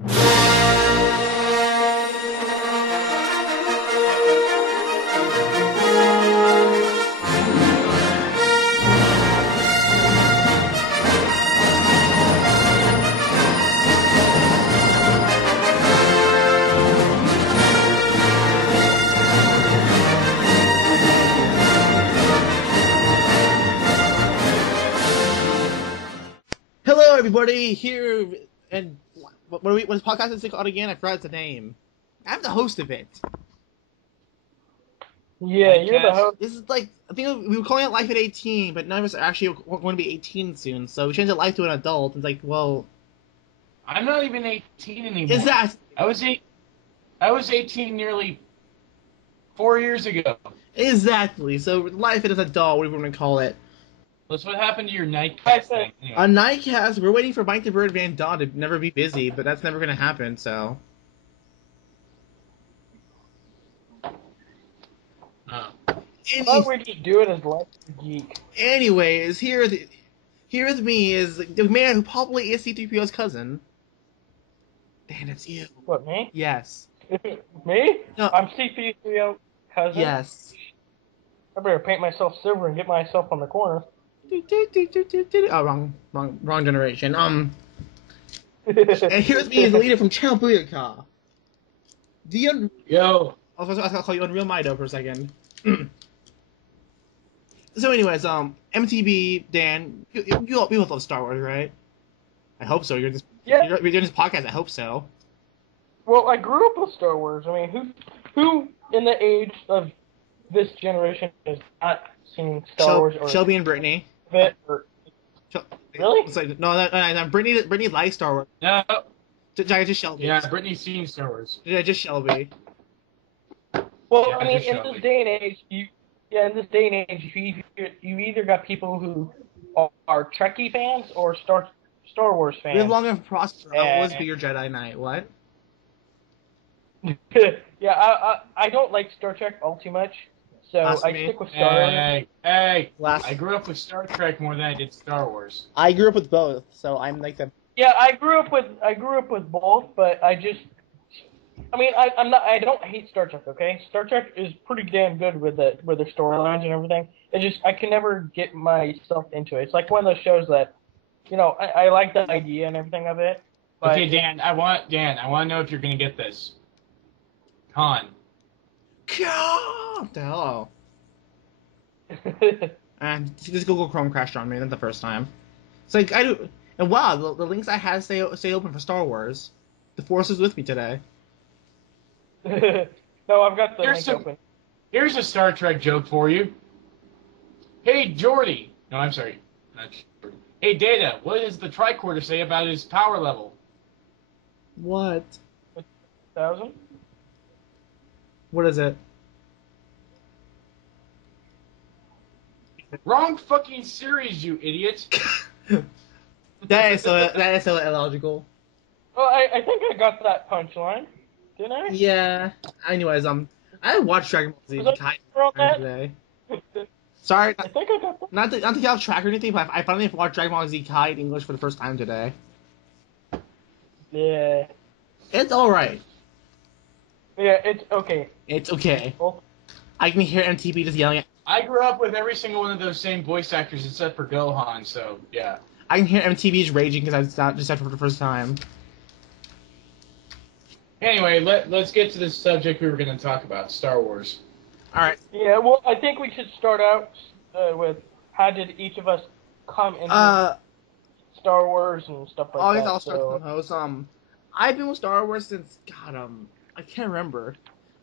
Hello, everybody. Here and what is podcast is it called again? I forgot the name. I'm the host of it. Yeah, you're the host. This is like I think we were calling it Life at 18, but none of us are actually going to be 18 soon. So we changed it Life to an adult. It's like, well, I'm not even 18 anymore. is that? I was 18 nearly 4 years ago. Exactly. So Life as an adult, whatever we want to call it. That's what happened to your Nitecast thing. Anyway. On Nitecast, we're waiting for Mike the Bird Van Dawn to never be busy, but that's never going to happen. So. Why would you do it as Life of a Geek? Anyways, here with me is the man who probably is C-3PO's cousin. Dan, it's you. What, me? Yes. Me? No. I'm C-3PO cousin? Yes. I better paint myself silver and get myself on the corner. Oh, wrong generation. And here with me is the leader from Channel Booyaka. Yo. I was going to call you Unreal Mido for a second. So anyways, MTB, Dan, you both love Star Wars, right? I hope so. You're doing this podcast. I hope so. Well, I grew up with Star Wars. I mean, who in the age of this generation has not seen Star Wars? Or Shelby and Brittany. Really? It's like, no, Brittany likes Star Wars. No. Just Shelby. Yeah, Brittany's seen Star Wars. Yeah, just Shelby. Well, Yeah, I mean, just in Shelby. this day and age, you either got people who are Trekkie fans or Star Wars fans. Live long and prosper. Always be your Jedi Knight. What? Yeah, I don't like Star Trek all too much, so I stick with Star Wars. Hey! I grew up with Star Trek more than I did Star Wars. I grew up with both, so I'm like the. Yeah, I grew up with both, but I don't hate Star Trek. Okay, Star Trek is pretty damn good with their storylines and everything. It just I can never get myself into it. It's like one of those shows that, I like the idea and everything of it. But Okay, Dan, I want to know if you're gonna get this. Con. What the hell? And this Google Chrome crashed on me. Not the first time. It's like I do. And wow, the links I had stay open for Star Wars. The Force is with me today. No, I've got the link open. Here's a Star Trek joke for you. Hey, Geordi. No, I'm sorry. Not Geordi. Hey, Data, what does the tricorder say about his power level? What? 1,000? What is it? Wrong fucking series, you idiot. That is so illogical. Well, I think I got that punchline, didn't I? Yeah. Anyways, I watched Dragon Ball Z today. Sorry, I think I got that. not to get off track or anything, but I finally watched Dragon Ball Z Kai in English for the first time today. Yeah. It's alright. Yeah, it's okay. It's okay. Well, I can hear MTB just yelling at. I grew up with every single one of those same voice actors except for Gohan, so yeah. I can hear MTB's raging because I just said for the first time. Anyway, let's get to the subject we were going to talk about, Star Wars. Alright. yeah, well, I think we should start out with how did each of us come into Star Wars and stuff like that. I'll start from the host. I've been with Star Wars since I can't remember.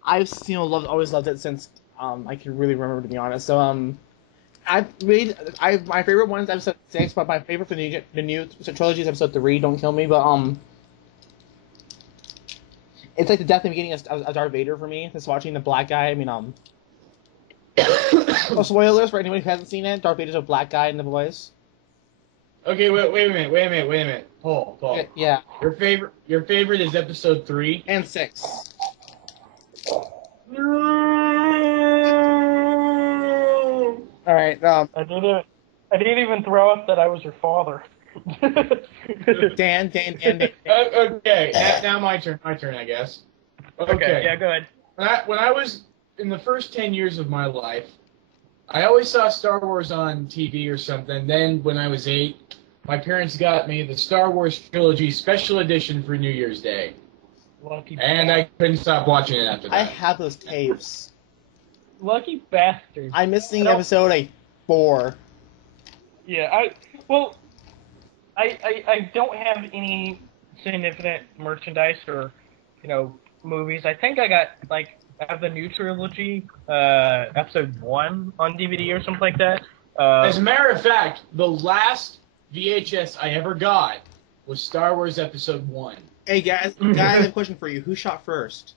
I've always loved it since I can really remember, to be honest. So my favorite one is episode 6, but my favorite for the new trilogy is episode 3. Don't kill me, but it's like the death and beginning of Darth Vader for me. Just watching the black guy. I mean, spoilers for anyone who hasn't seen it. Darth Vader's a black guy in the voice. Okay, wait a minute. Paul. Yeah. Your favorite is episode 3 and 6. All right. I didn't even throw up that I was your father. Dan. Okay, now my turn, I guess. Okay, yeah, go ahead. When I was in the first 10 years of my life, I always saw Star Wars on TV or something. Then when I was 8, my parents got me the Star Wars Trilogy Special Edition for New Year's Day. Lucky And I couldn't stop watching it after that. I have those tapes. Lucky bastard. I'm missing I don't- episode 4. Yeah, I don't have any significant merchandise or, movies. I think I got, I have the new trilogy, episode 1 on DVD or something like that. As a matter of fact, the last VHS I ever got was Star Wars Episode 1. Hey guys, I have a question for you. Who shot first?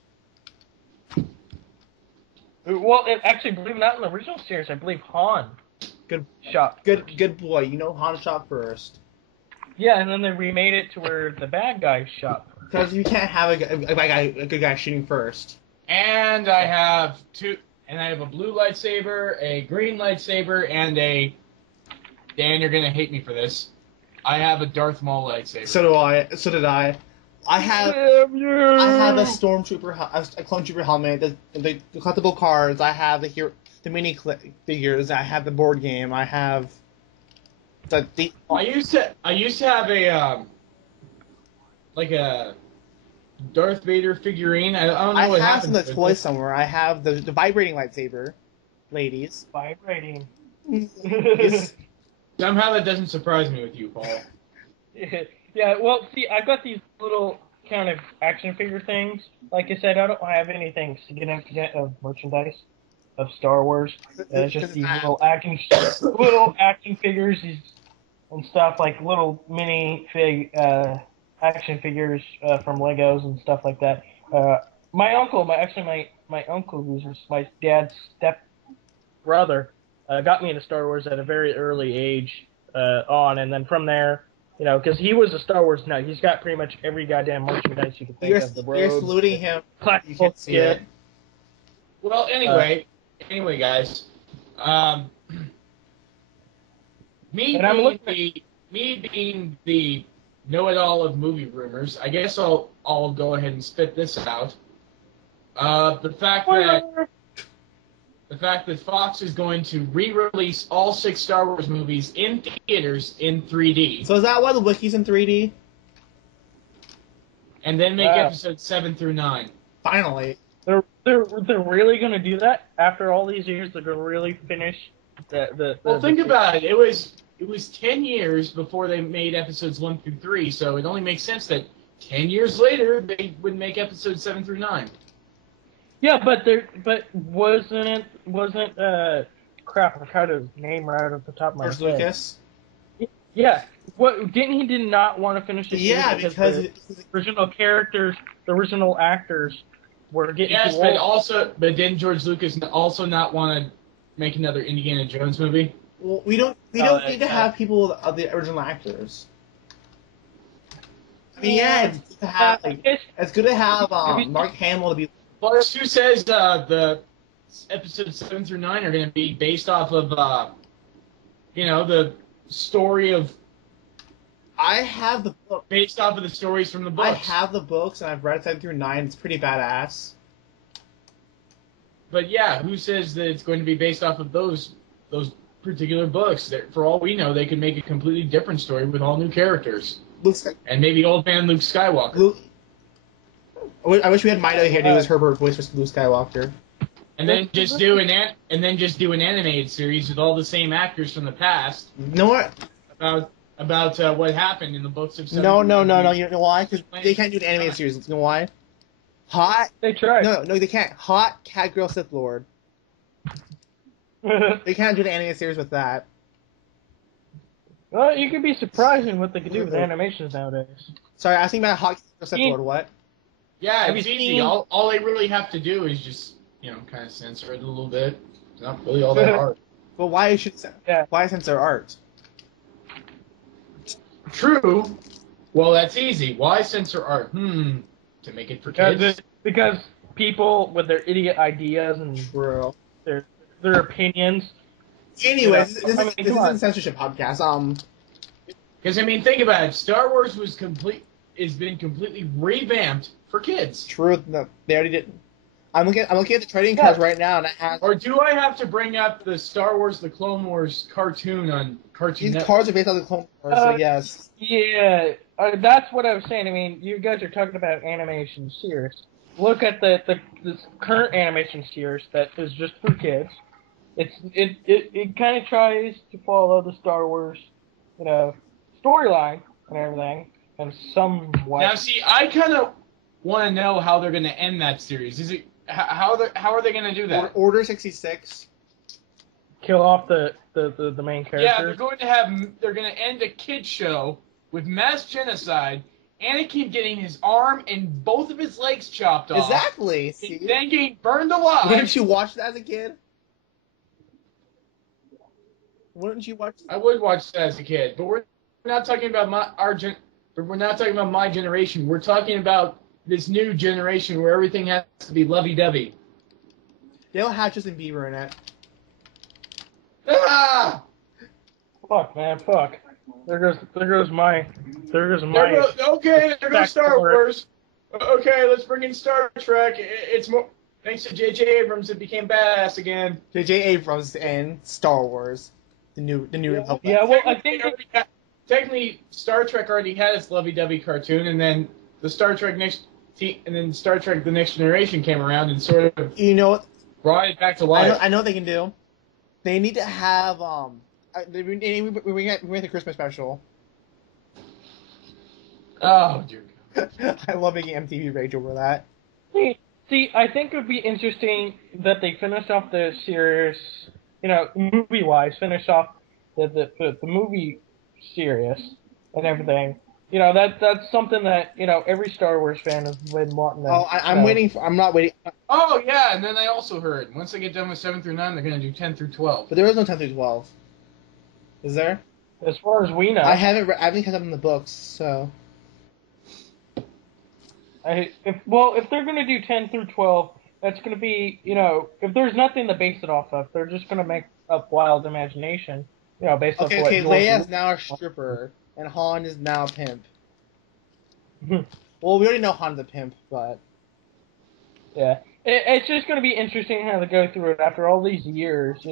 Well, actually, believe it or not, in the original series, I believe Han shot. Good boy. You know Han shot first. Yeah, and then they remade it to where the bad guy shot first. Because you can't have a good guy shooting first. And I have a blue lightsaber, a green lightsaber, and a... Dan, you're gonna hate me for this. I have a Darth Maul lightsaber. So did I. I have a stormtrooper, a clone trooper helmet, the collectible cards. I have the mini figures. I have the board game. I have the. I used to have a a Darth Vader figurine. I don't know what happened. I have some of the toys somewhere. I have the vibrating lightsaber, ladies. Vibrating. Somehow that doesn't surprise me with you, Paul. Yeah, well, see, I've got these little kind of action figure things. Like I said, I don't have anything significant of merchandise of Star Wars. It's just these little action figures and stuff, like little mini action figures from Legos and stuff like that. My uncle, who's my dad's step brother, got me into Star Wars at a very early age and then from there, because he was a Star Wars nut. He's got pretty much every goddamn merchandise you could think of. The robes, you're saluting him. You can't see it. Well, anyway, guys, me being the know-it-all of movie rumors, I guess I'll go ahead and spit this out. The fact that Fox is going to re-release all 6 Star Wars movies in theaters in 3D. So is that why the wiki's in 3D? And then make episodes 7 through 9. Finally. They're really going to do that after all these years? They're going to really finish Well, think about it. It was 10 years before they made episodes 1 through 3, so it only makes sense that 10 years later they would make episodes 7 through 9. Yeah, but wasn't crap, I tried his name right off the top of my head. Lucas? Yeah. He did not want to finish the series because the original characters, the original actors were getting too old. But didn't George Lucas also not want to make another Indiana Jones movie? Well, we don't need to have people of the original actors. I mean, it's good to have Mark Hamill to be. Plus, who says the episodes 7 through 9 are going to be based off of, the story of... I have the book. Based off of the stories from the books. I have the books, and I've read 7 through 9. It's pretty badass. But yeah, who says that it's going to be based off of those particular books? For all we know, they could make a completely different story with all new characters. And maybe old man Luke Skywalker. I wish we had Mito here to do his Herbert voice for Luke Skywalker. And then just do an animated series with all the same actors from the past. You know what? About what happened in the books of. No. You know why? Because they can't do an animated series. You know why? They tried. No, they can't. Hot Cat Girl Sith Lord. They can't do an animated series with that. Well, you could be surprising what they could do with animations nowadays. Sorry, I was thinking about Hot Cat Girl Sith Lord. What? Yeah, it's easy. All they really have to do is just, kind of censor it a little bit. It's not really all that hard. But why censor art? True. Well, that's easy. Why censor art? To make it for kids? Because people with their idiot ideas and their opinions. Anyways, this isn't a censorship podcast. Because I mean, think about it. Star Wars has been completely revamped for kids. True. No, they already did. I'm looking at the trading cards right now, and it has. Or do I have to bring up the Star Wars: The Clone Wars cartoon on Cartoon These Network? cards are based on the Clone Wars, so yes. Yeah, that's what I was saying. I mean, you guys are talking about animation series. Look at this current animation series that is just for kids. It kind of tries to follow the Star Wars, storyline and everything, and somewhat. Now, see, I kind of want to know how they're going to end that series. Is it how are they going to do that? Order 66. Kill off the main characters. Yeah, they're going to end a kids show with mass genocide. Anakin getting his arm and both of his legs chopped off. Exactly. See? And then getting burned alive. Wouldn't you watch that as a kid? Wouldn't you watch that? I would watch that as a kid, but we're not talking about we're not talking about my generation. We're talking about this new generation where everything has to be lovey-dovey. They'll have Justin Bieber in it. Ah! Fuck, man, fuck. There goes my. There goes Star Wars. Okay, let's bring in Star Trek. It's more thanks to J.J. Abrams. It became badass again. J.J. Abrams and Star Wars, the new Republic. Yeah, well, I think technically Star Trek already had its lovey-dovey cartoon, and then Star Trek The Next Generation came around and sort of brought it back to life. I know what they can do. They need to have we made the Christmas special. Oh dear God. I love making MTV rage over that. See, I think it would be interesting that they finish off the series, movie-wise, finish off the movie series and everything. That's something that, every Star Wars fan has been wanting to. Oh, I'm not waiting. Oh, yeah, and then I also heard, once they get done with 7 through 9, they're going to do 10 through 12. But there is no 10 through 12. Is there? As far as we know. I haven't kept up in the books, so. If they're going to do 10 through 12, that's going to be, if there's nothing to base it off of, they're just going to make up wild imagination, based off what... Okay, Leia's now a stripper, and Han is now a pimp. Well, we already know Han's a pimp, but... Yeah. It's just going to be interesting how to go through it after all these years,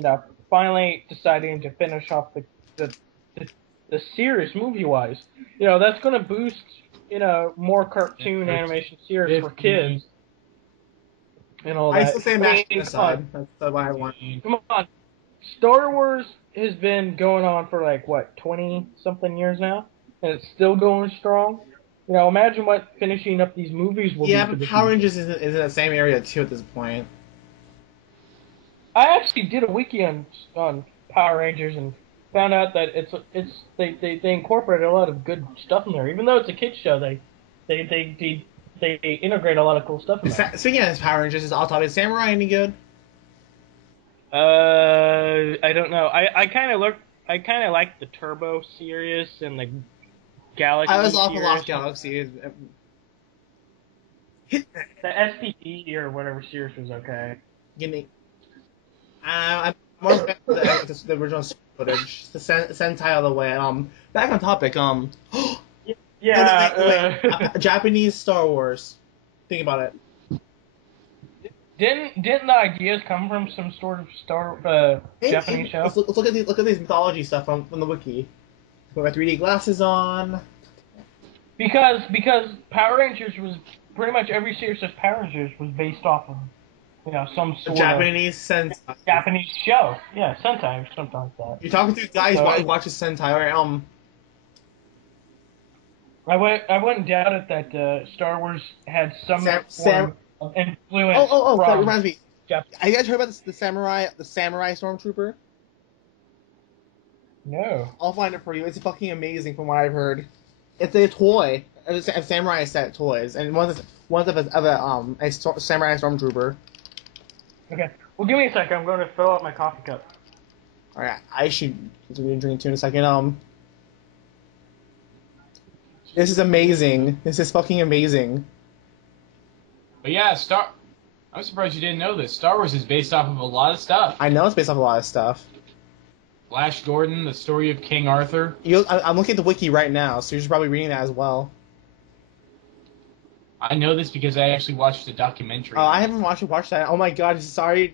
finally deciding to finish off the series movie-wise. That's going to boost... more cartoon animation series for kids. And all that. I still say mass genocide. That's what I want. Come on. Star Wars has been going on for 20-something years now, and it's still going strong. Imagine what finishing up these movies will be. Yeah, but Power Rangers is in the same area too at this point. I actually did a wiki on Power Rangers and found out that they incorporated a lot of good stuff in there. Even though it's a kids show, they integrate a lot of cool stuff in there. Speaking of Power Rangers, is Autobot Samurai any good? I don't know. I kind of like the Turbo series and the Galaxy. I was off series. of Lost Galaxy. The SPD or whatever series was okay. I'm more fan of the original footage, the Sentai all the way. Back on topic. Japanese Star Wars. Think about it. Didn't the ideas come from some sort of Japanese show? Let's look at these mythology stuff from the wiki. Put my 3D glasses on. Because Power Rangers was pretty much every series of Power Rangers was based off of some sort Japanese Sentai. Japanese show. Yeah, Sentai or something like that. You're talking to guys who watches Sentai, right? I wouldn't doubt it that Star Wars had some form of influence. That reminds me. Japan. Have you guys heard about the samurai stormtrooper? No. I'll find it for you. It's fucking amazing from what I've heard. It's a toy, a samurai set toys, and one's of a samurai stormtrooper. Okay. Well, give me a second. I'm going to fill up my coffee cup. All right, I should drink too in a second. This is amazing. This is fucking amazing. But yeah, I'm surprised you didn't know this. Star Wars is based off of a lot of stuff. I know it's based off a lot of stuff. Flash Gordon, the story of King Arthur. I'm looking at the wiki right now, so you're probably reading that as well. I know this because I actually watched the documentary. Oh, I haven't watched that. Oh my god, sorry.